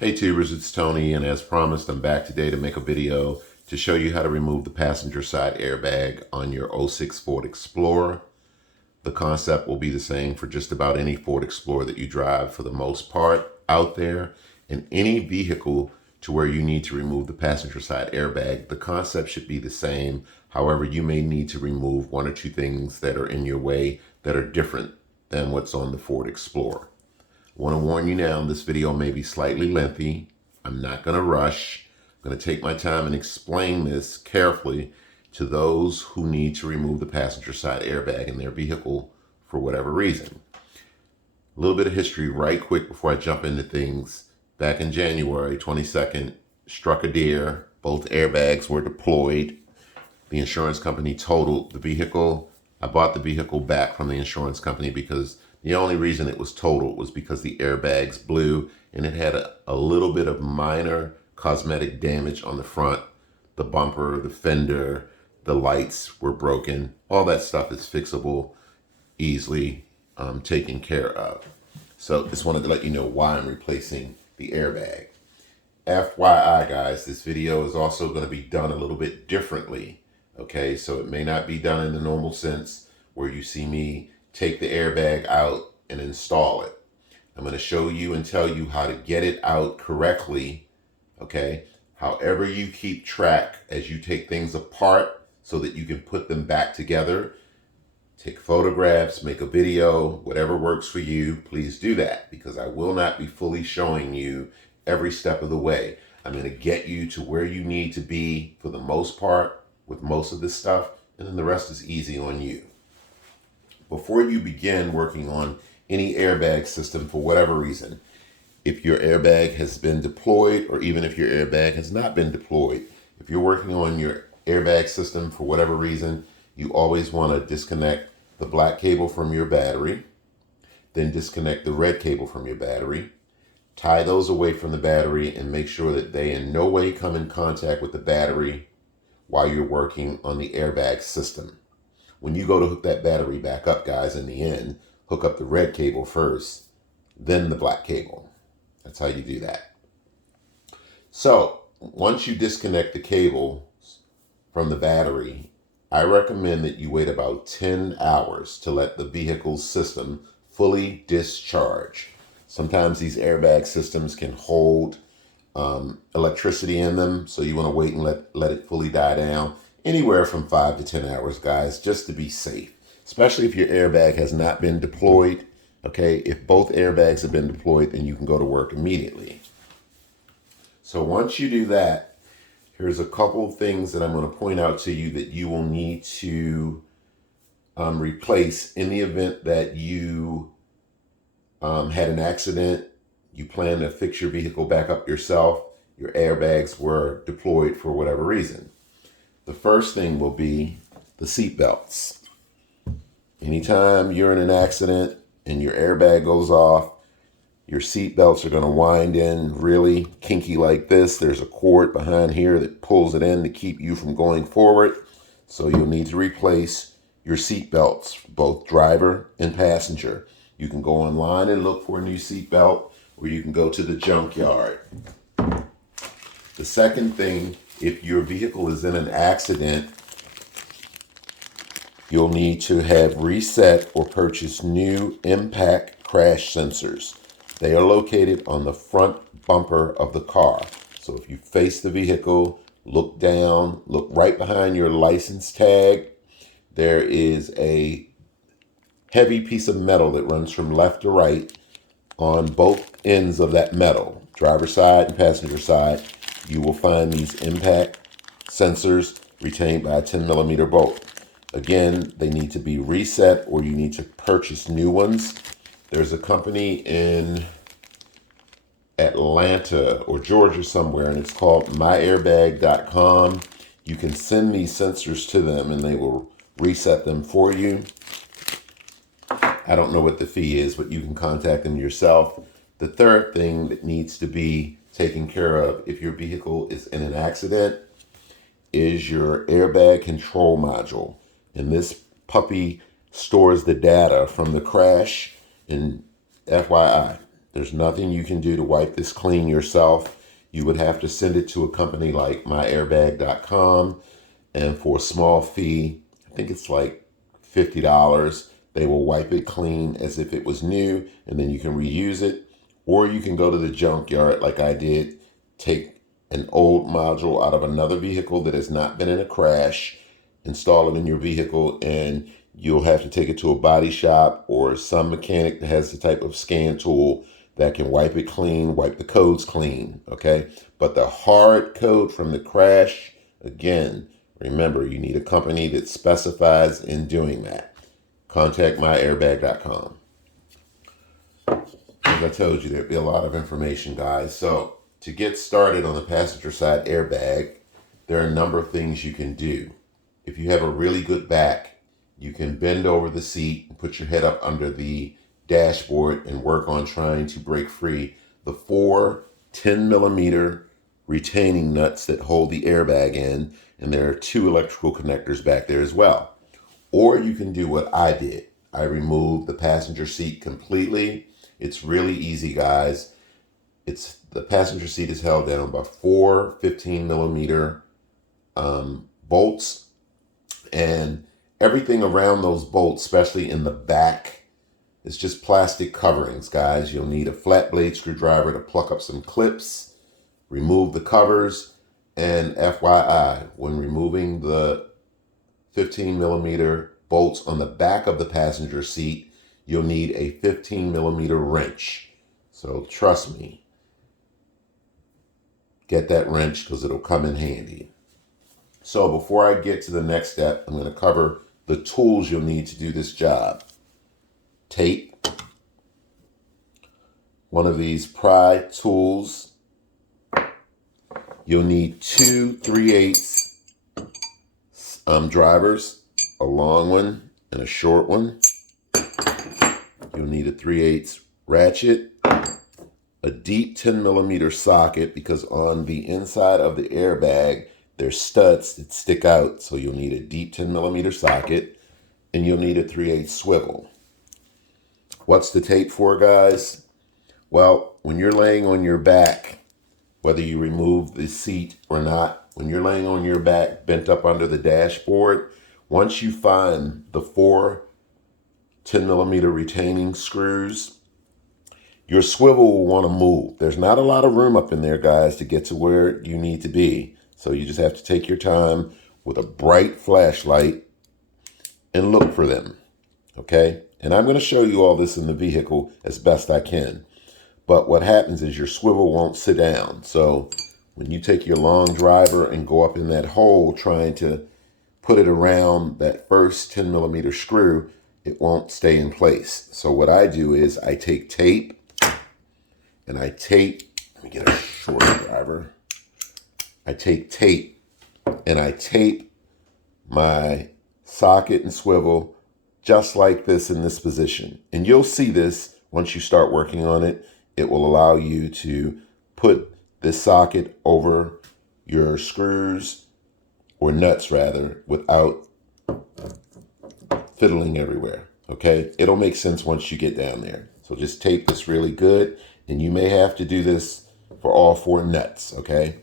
Hey tubers, it's Tony, and as promised, I'm back today to make a video to show you how to remove the passenger side airbag on your '06 Ford Explorer. The concept will be the same for just about any Ford Explorer that you drive for the most part out there. In any vehicle to where you need to remove the passenger side airbag, the concept should be the same. However, you may need to remove one or two things that are in your way that are different than what's on the Ford Explorer. I want to warn you now, this video may be slightly lengthy. I'm not going to rush. I'm going to take my time and explain this carefully to those who need to remove the passenger side airbag in their vehicle for whatever reason. A little bit of history right quick before I jump into things. Back in January 22nd, struck a deer. Both airbags were deployed. The insurance company totaled the vehicle. I bought the vehicle back from the insurance company because the only reason it was totaled was because the airbags blew and it had a little bit of minor cosmetic damage on the front. The bumper, the fender, the lights were broken. All that stuff is fixable, easily taken care of. So just wanted to let you know why I'm replacing the airbag. FYI, guys, this video is also going to be done a little bit differently. Okay, so it may not be done in the normal sense where you see me take the airbag out and install it. I'm going to show you and tell you how to get it out correctly. Okay, however you keep track as you take things apart so that you can put them back together. Take photographs, make a video, whatever works for you, please do that, because I will not be fully showing you every step of the way. I'm going to get you to where you need to be for the most part with most of this stuff, and then the rest is easy on you. Before you begin working on any airbag system for whatever reason, if your airbag has been deployed or even if your airbag has not been deployed, if you're working on your airbag system for whatever reason, you always want to disconnect the black cable from your battery, then disconnect the red cable from your battery, tie those away from the battery and make sure that they in no way come in contact with the battery while you're working on the airbag system. When you go to hook that battery back up, guys, in the end, hook up the red cable first, then the black cable. That's how you do that. So once you disconnect the cable from the battery, I recommend that you wait about 10 hours to let the vehicle's system fully discharge. Sometimes these airbag systems can hold electricity in them, so you want to wait and let it fully die down. Anywhere from 5 to 10 hours, guys, just to be safe, especially if your airbag has not been deployed. Okay, if both airbags have been deployed, then you can go to work immediately. So once you do that, here's a couple things that I'm going to point out to you that you will need to replace in the event that you had an accident, you plan to fix your vehicle back up yourself, your airbags were deployed for whatever reason. The first thing will be the seat belts. Anytime you're in an accident and your airbag goes off, your seat belts are going to wind in really kinky like this. There's a cord behind here that pulls it in to keep you from going forward. So you'll need to replace your seat belts, both driver and passenger. You can go online and look for a new seat belt, or you can go to the junkyard. The second thing, if your vehicle is in an accident, you'll need to have reset or purchase new impact crash sensors. They are located on the front bumper of the car. So if you face the vehicle, look down, look right behind your license tag, there is a heavy piece of metal that runs from left to right on both ends of that metal, driver's side and passenger side. You will find these impact sensors retained by a 10-millimeter bolt. Again, they need to be reset or you need to purchase new ones. There's a company in Atlanta or Georgia somewhere, and it's called myairbag.com. You can send these sensors to them and they will reset them for you. I don't know what the fee is, but you can contact them yourself. The third thing that needs to be taken care of if your vehicle is in an accident is your airbag control module. And this puppy stores the data from the crash. And FYI, There's nothing you can do to wipe this clean yourself. You would have to send it to a company like myairbag.com, and for a small fee, I think it's like $50, they will wipe it clean as if it was new, and then you can reuse it. Or you can go to the junkyard like I did, take an old module out of another vehicle that has not been in a crash, install it in your vehicle, and you'll have to take it to a body shop or some mechanic that has the type of scan tool that can wipe it clean, wipe the codes clean, okay? But the hard code from the crash, again, remember, you need a company that specifies in doing that. Contact myairbag.com. As I told you, there'd be a lot of information, guys. So to get started on the passenger side airbag, there are a number of things you can do. If you have a really good back, you can bend over the seat and put your head up under the dashboard and work on trying to break free the 4 10mm retaining nuts that hold the airbag in, and there are 2 electrical connectors back there as well. Or you can do what I did. I removed the passenger seat completely. It's really easy, guys. The passenger seat is held down by 4 15mm bolts, and everything around those bolts, especially in the back, is just plastic coverings, guys. You'll need a flat blade screwdriver to pluck up some clips, remove the covers, and FYI, when removing the 15mm bolts on the back of the passenger seat, you'll need a 15mm wrench. So trust me, get that wrench because it'll come in handy. So before I get to the next step, I'm going to cover the tools you'll need to do this job. Tape, one of these pry tools. You'll need 2 3/8 drivers, a long one and a short one. You'll need a 3/8 ratchet, a deep 10mm socket, because on the inside of the airbag, there's studs that stick out. So you'll need a deep 10mm socket, and you'll need a 3/8 swivel. What's the tape for, guys? Well, when you're laying on your back, whether you remove the seat or not, when you're laying on your back bent up under the dashboard, once you find the 4 10mm retaining screws, your swivel will want to move. There's not a lot of room up in there, guys, to get to where you need to be. So you just have to take your time with a bright flashlight and look for them, okay? And I'm going to show you all this in the vehicle as best I can. But what happens is your swivel won't sit down. So when you take your long driver and go up in that hole trying to put it around that first 10mm screw, it won't stay in place. So what I do is I take tape and I tape, let me get a shorter driver. I take tape and I tape my socket and swivel just like this in this position. And you'll see this once you start working on it. It will allow you to put this socket over your screws, or nuts rather, without fiddling everywhere, okay? It'll make sense once you get down there. So just tape this really good, and you may have to do this for all 4 nuts, okay?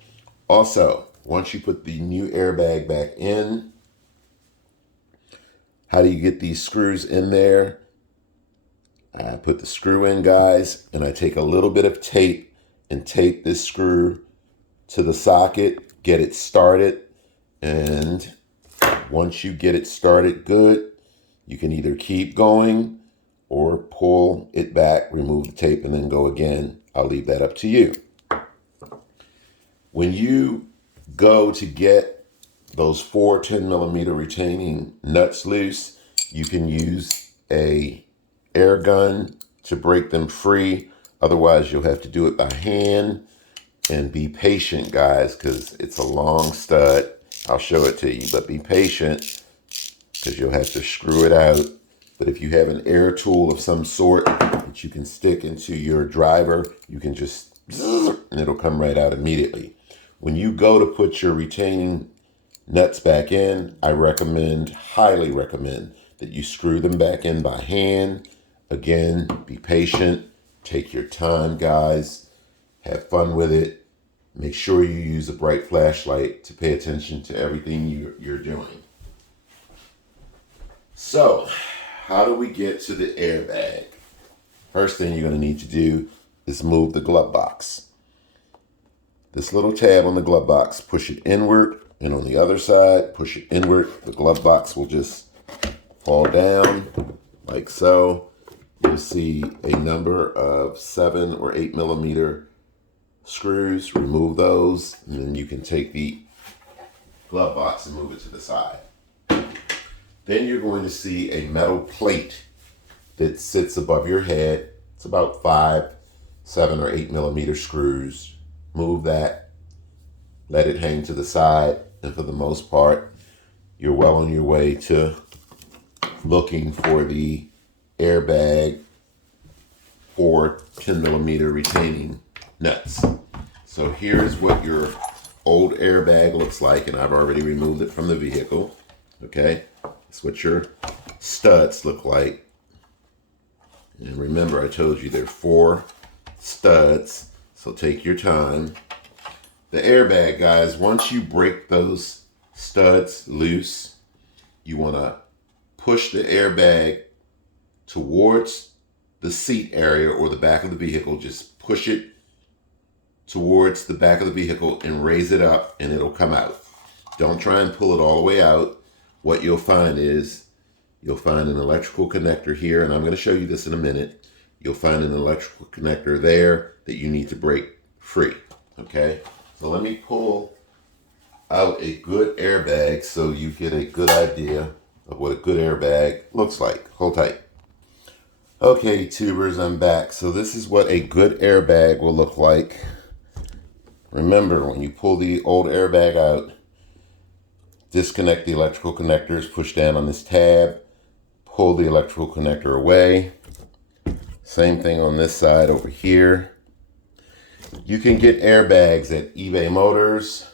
Also, once you put the new airbag back in, how do you get these screws in there? I put the screw in, guys, and I take a little bit of tape and tape this screw to the socket, get it started, and once you get it started good, you can either keep going or pull it back, remove the tape, and then go again. I'll leave that up to you. When you go to get those 4 10mm retaining nuts loose, you can use a air gun to break them free. Otherwise, you'll have to do it by hand, and be patient, guys, because it's a long stud. I'll show it to you, but be patient because you'll have to screw it out. But if you have an air tool of some sort that you can stick into your driver, you can just, and it'll come right out immediately. When you go to put your retaining nuts back in, I highly recommend that you screw them back in by hand. Again, be patient. Take your time, guys. Have fun with it. Make sure you use a bright flashlight to pay attention to everything you're doing. So, how do we get to the airbag? First thing you're going to need to do is move the glove box. This little tab on the glove box, push it inward, and on the other side, push it inward. The glove box will just fall down like so. You'll see a number of 7 or 8 millimeter screws. Remove those, and then you can take the glove box and move it to the side. Then you're going to see a metal plate that sits above your head. It's about 5, 7, or 8 millimeter screws. Move that, let it hang to the side, and for the most part, you're well on your way to looking for the airbag or 10 millimeter retaining nuts. So here's what your old airbag looks like, and I've already removed it from the vehicle. Okay, that's what your studs look like. And remember, I told you there are 4 studs, so take your time. The airbag, guys, once you break those studs loose, you want to push the airbag towards the seat area or the back of the vehicle. Just push it towards the back of the vehicle and raise it up, and it'll come out. Don't try and pull it all the way out. What you'll find is you'll find an electrical connector here, and I'm going to show you this in a minute. You'll find an electrical connector there that you need to break free. Okay, so let me pull out a good airbag so you get a good idea of what a good airbag looks like. Hold tight. Okay, tubers, I'm back. So this is what a good airbag will look like. Remember, when you pull the old airbag out, disconnect the electrical connectors, push down on this tab, pull the electrical connector away. Same thing on this side over here. You can get airbags at eBay Motors.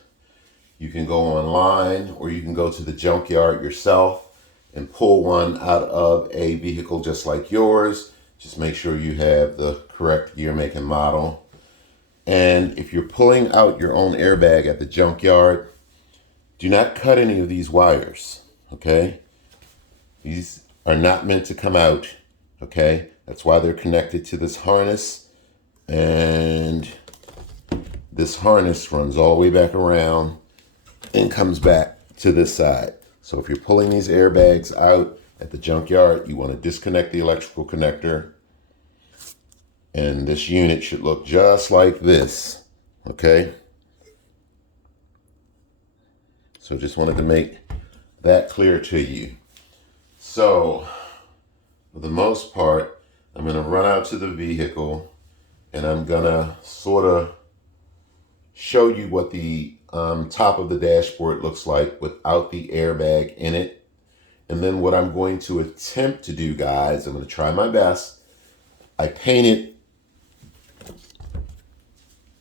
You can go online, or you can go to the junkyard yourself and pull one out of a vehicle just like yours. Just make sure you have the correct year, make, and model. And if you're pulling out your own airbag at the junkyard, do not cut any of these wires, okay? These are not meant to come out, okay? That's why they're connected to this harness. And this harness runs all the way back around and comes back to this side. So if you're pulling these airbags out at the junkyard, you want to disconnect the electrical connector. And this unit should look just like this, okay? So just wanted to make that clear to you. So for the most part, I'm going to run out to the vehicle and I'm going to sort of show you what the top of the dashboard looks like without the airbag in it. And then what I'm going to attempt to do, guys, I'm going to try my best. I painted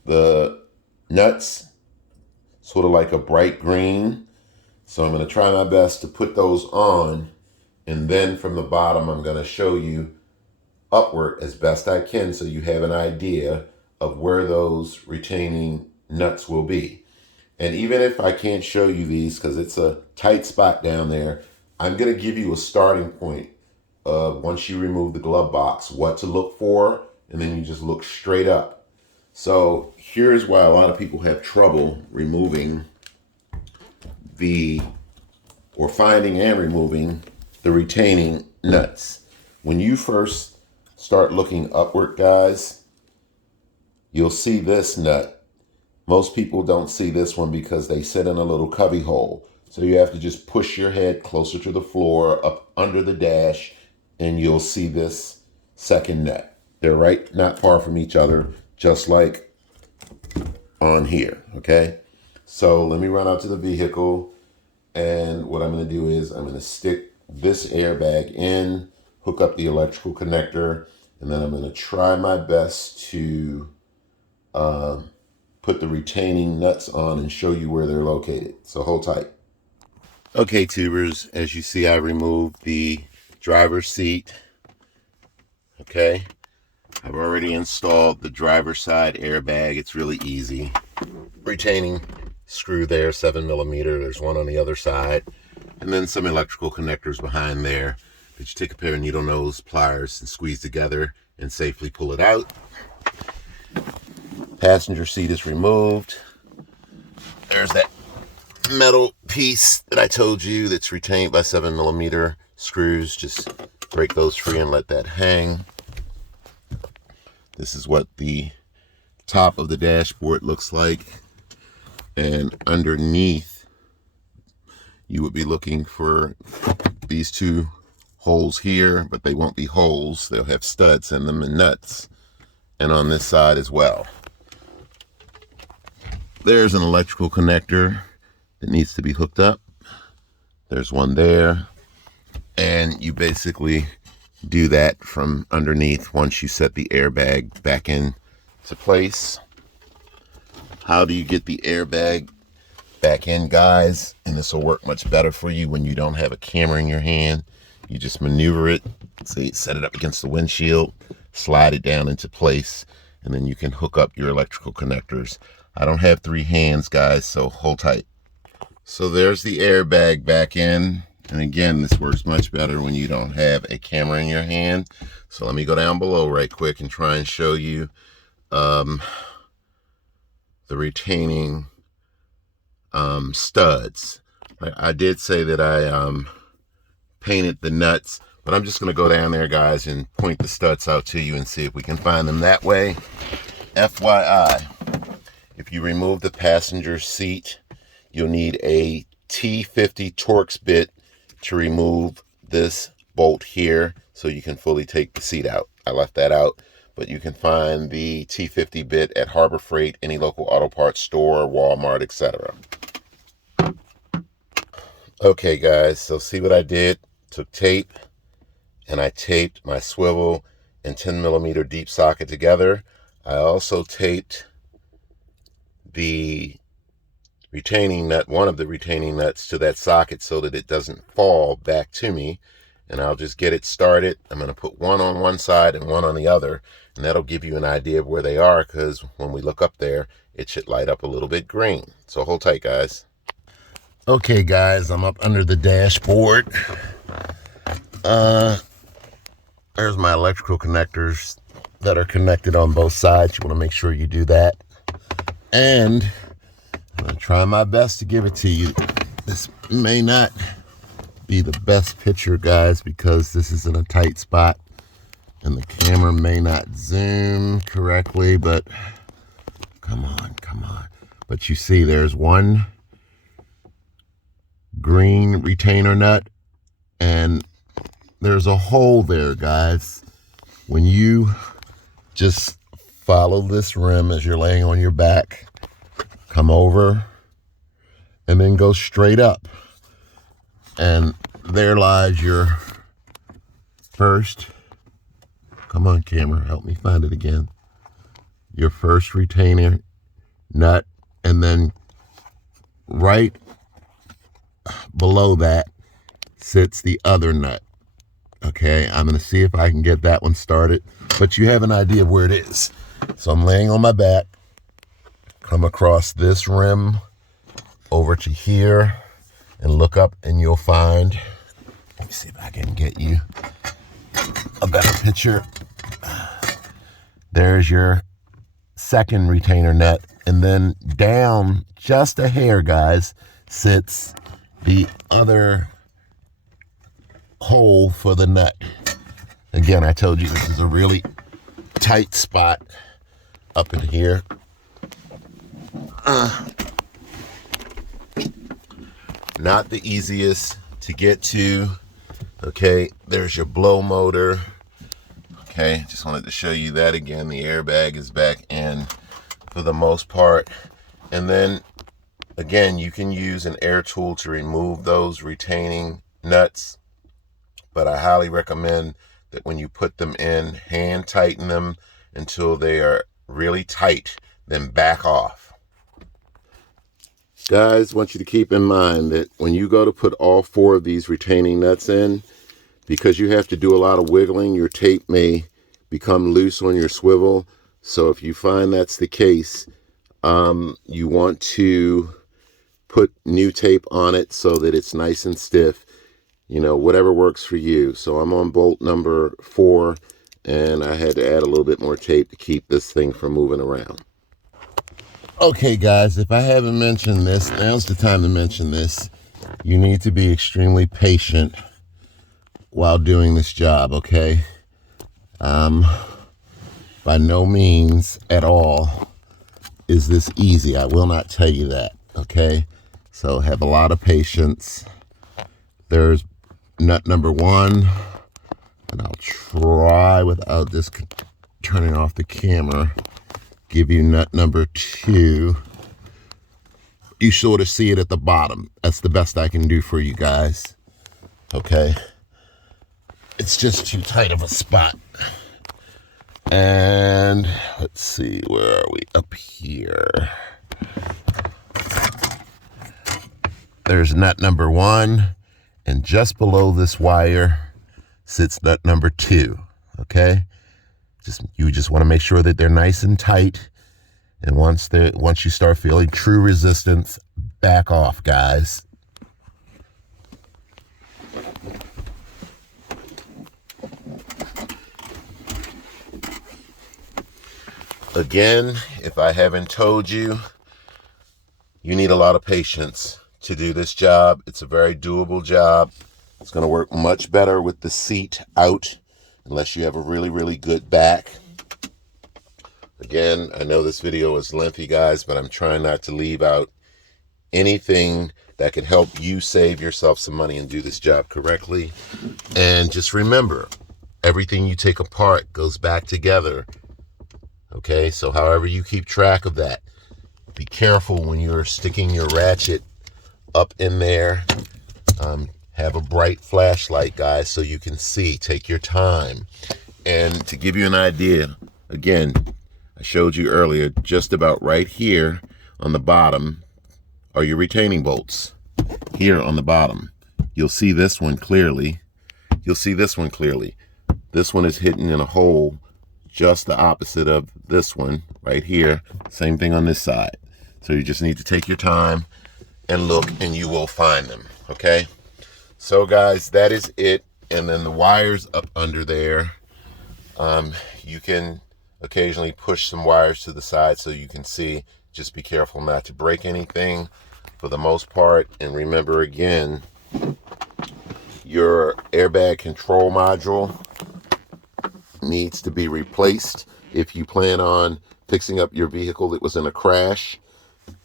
the nuts sort of like a bright green. So I'm going to try my best to put those on. And then from the bottom, I'm going to show you upward as best I can so you have an idea of where those retaining nuts will be. And even if I can't show you these because it's a tight spot down there, I'm going to give you a starting point of once you remove the glove box, what to look for, and then you just look straight up. So here's why a lot of people have trouble removing finding and removing the retaining nuts. When you first start looking upward, guys, you'll see this nut. Most people don't see this one because they sit in a little cubby hole. So you have to just push your head closer to the floor, up under the dash, and you'll see this second nut. They're right not far from each other, just like on here, okay? So let me run out to the vehicle, and what I'm going to do is I'm going to stick this airbag in, hook up the electrical connector, and then I'm going to try my best to put the retaining nuts on and show you where they're located. So hold tight. Okay, tubers, as you see, I removed the driver's seat. Okay, I've already installed the driver's side airbag. It's really easy. Retaining screw there, 7mm. There's one on the other side. And then some electrical connectors behind there that you take a pair of needle nose pliers and squeeze together and safely pull it out. Passenger seat is removed. There's that metal piece that I told you that's retained by 7mm screws. Just break those free and let that hang. This is what the top of the dashboard looks like. And underneath, you would be looking for these two holes here, but they won't be holes. They'll have studs in them and nuts. And on this side as well. There's an electrical connector that needs to be hooked up. There's one there. And you basically do that from underneath once you set the airbag back into place. How do you get the airbag back in, guys? And this will work much better for you when you don't have a camera in your hand. You just maneuver it, say, set it up against the windshield, slide it down into place, and then you can hook up your electrical connectors. I don't have 3 hands, guys, so hold tight. So there's the airbag back in. And again, this works much better when you don't have a camera in your hand. So let me go down below right quick and try and show you the retaining studs. I did say that I painted the nuts, but I'm just going to go down there, guys, and point the studs out to you and see if we can find them that way. FYI, if you remove the passenger seat, you'll need a T50 Torx bit to remove this bolt here so you can fully take the seat out. I left that out, but you can find the T50 bit at Harbor Freight, any local auto parts store, Walmart, etc. Okay, guys, so see what I did? Took tape and I taped my swivel and 10mm deep socket together. I also taped the retaining nut, one of the retaining nuts, to that socket so that it doesn't fall back to me. And I'll just get it started. I'm going to put one on one side and one on the other, and that'll give you an idea of where they are, because when we look up there, it should light up a little bit green. So hold tight, guys. Okay, guys, I'm up under the dashboard. There's my electrical connectors that are connected on both sides. You want to make sure you do that. And I'm going to try my best to give it to you. This may not be the best picture, guys, because this is in a tight spot and the camera may not zoom correctly, but come on. But you see there's one green retainer nut and there's a hole there, guys. When you just follow this rim as you're laying on your back, come over and then go straight up, and there lies your first, come on camera, help me find it again, your first retainer nut, and then right below that sits the other nut. Okay, I'm going to see if I can get that one started, but you have an idea of where it is. So I'm laying on my back, come across this rim over to here and look up, and you'll find, let me see if I can get you a better picture. There's your second retainer nut, and then down just a hair, guys, sits the other hole for the nut. Again, I told you this is a really tight spot up in here. Not the easiest to get to. Okay, there's your blow motor. Okay, just wanted to show you that again. The airbag is back in for the most part. And then again, you can use an air tool to remove those retaining nuts, but I highly recommend that when you put them in, hand tighten them until they are really tight, then back off. Guys, I want you to keep in mind that when you go to put all 4 of these retaining nuts in, because you have to do a lot of wiggling, your tape may become loose on your swivel. So if you find that's the case, you want to put new tape on it so that it's nice and stiff. You know, whatever works for you. So I'm on bolt number 4, and I had to add a little bit more tape to keep this thing from moving around. Okay, guys, if I haven't mentioned this, now's the time to mention this. You need to be extremely patient while doing this job, okay? By no means at all is this easy. I will not tell you that, okay? So have a lot of patience. There's nut number 1, and I'll try without this turning off the camera, give you nut number 2. You sort of see it at the bottom. That's the best I can do for you guys, okay? It's just too tight of a spot. And let's see, where are we? Up here. There's nut number 1. And just below this wire sits nut number 2, okay? You just want to make sure that they're nice and tight. And once you start feeling true resistance, back off, guys. Again, if I haven't told you, you need a lot of patience to do this job. It's a very doable job. It's going to work much better with the seat out, unless you have a really, really good back. Again, I know this video is lengthy, guys, but I'm trying not to leave out anything that could help you save yourself some money and do this job correctly. And just remember, everything you take apart goes back together. Okay, so however you keep track of that, be careful when you're sticking your ratchet up in there. Have a bright flashlight, guys, so you can see. Take your time. And to give you an idea, again, I showed you earlier, just about right here on the bottom are your retaining bolts. Here on the bottom, you'll see this one clearly. You'll see this one clearly. This one is hidden in a hole just the opposite of this one right here. Same thing on this side. So you just need to take your time and look, and you will find them, okay? So guys, that is it. And then the wires up under there, you can occasionally push some wires to the side so you can see. Just be careful not to break anything for the most part. And remember, again, your airbag control module needs to be replaced. If you plan on fixing up your vehicle that was in a crash,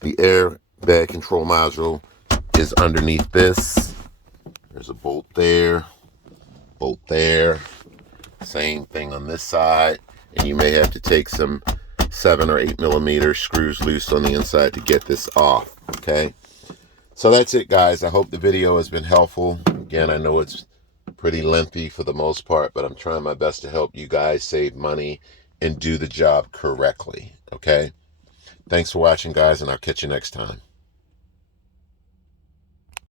the airbag control module is underneath this. There's a bolt there, same thing on this side, and you may have to take some 7 or 8 millimeter screws loose on the inside to get this off, okay? So that's it, guys. I hope the video has been helpful. Again, I know it's pretty lengthy for the most part, but I'm trying my best to help you guys save money and do the job correctly, okay? Thanks for watching, guys, and I'll catch you next time.